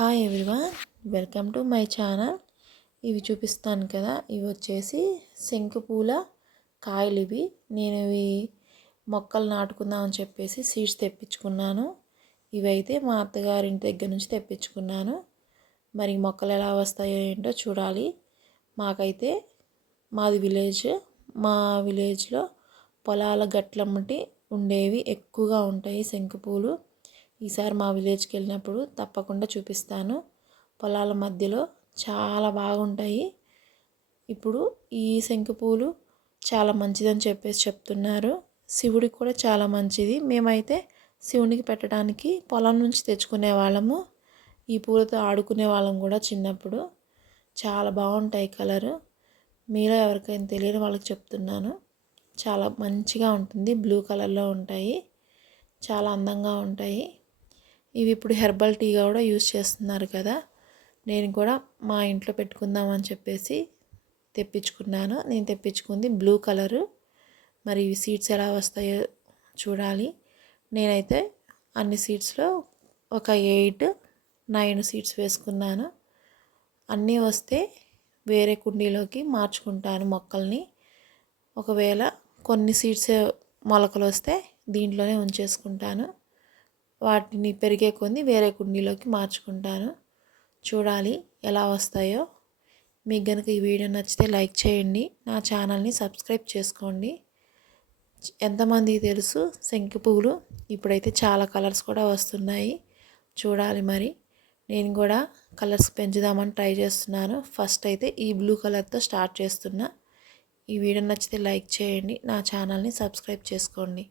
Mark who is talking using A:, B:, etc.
A: Hi everyone welcome to my channel ఇవి చూపిస్తాను కదా ఇవి వచ్చేసి శంకు పూల కాయలు ఇవి. నేను ఇవి మొక్కలు నాటుకుందామని చెప్పేసి సీడ్స్ తెప్పించుకున్నాను. ఇవైతే మా అత్తగారింటి దగ్గర నుంచి తెప్పించుకున్నాను. మరి మొక్కలు ఎలా వస్తాయో ఏంటో చూడాలి. మాకైతే మాది విలేజ్ మా విలేజ్లో పొలాల గట్లమ్మటి ఉండేవి ఎక్కువగా ఉంటాయి శంకు పూలు. ఈసారి మా విలేజ్కి వెళ్ళినప్పుడు తప్పకుండా చూపిస్తాను. పొలాల మధ్యలో చాలా బాగుంటాయి. ఇప్పుడు ఈ శంకు పూలు చాలా మంచిదని చెప్పేసి చెప్తున్నారు. శివుడికి కూడా చాలా మంచిది. మేమైతే శివునికి పెట్టడానికి పొలం నుంచి తెచ్చుకునే వాళ్ళము. ఈ పూలతో ఆడుకునే వాళ్ళం కూడా చిన్నప్పుడు. చాలా బాగుంటాయి కలరు. మీలో ఎవరికైనా తెలియని వాళ్ళకి చెప్తున్నాను. చాలా మంచిగా ఉంటుంది. బ్లూ కలర్లో ఉంటాయి. చాలా అందంగా ఉంటాయి. ఇవి ఇప్పుడు హెర్బల్ టీగా కూడా యూస్ చేస్తున్నారు కదా. నేను కూడా మా ఇంట్లో పెట్టుకుందామని చెప్పేసి తెప్పించుకున్నాను. నేను తెప్పించుకుంది బ్లూ కలరు. మరి ఇవి సీడ్స్ ఎలా వస్తాయో చూడాలి. నేనైతే అన్ని సీడ్స్లో ఒక ఎయిట్ నైన్ సీడ్స్ వేసుకున్నాను. అన్నీ వస్తే వేరే కుండీలోకి మార్చుకుంటాను మొక్కల్ని. ఒకవేళ కొన్ని సీడ్స్ మొలకలు వస్తే దీంట్లోనే ఉంచేసుకుంటాను. వాటిని పెరిగే కొన్ని వేరే కుండీలోకి మార్చుకుంటాను. చూడాలి ఎలా వస్తాయో. మీకు కనుక ఈ వీడియో నచ్చితే లైక్ చేయండి. నా ఛానల్ని సబ్స్క్రైబ్ చేసుకోండి. ఎంతమందికి తెలుసు? శంకు పువ్వులు. ఇప్పుడైతే చాలా కలర్స్ కూడా వస్తున్నాయి. చూడాలి మరి. నేను కూడా కలర్స్ పెంచుదామని ట్రై చేస్తున్నాను. ఫస్ట్ అయితే ఈ బ్లూ కలర్తో స్టార్ట్ చేస్తున్నా. ఈ వీడియో నచ్చితే లైక్ చేయండి. నా ఛానల్ని సబ్స్క్రైబ్ చేసుకోండి.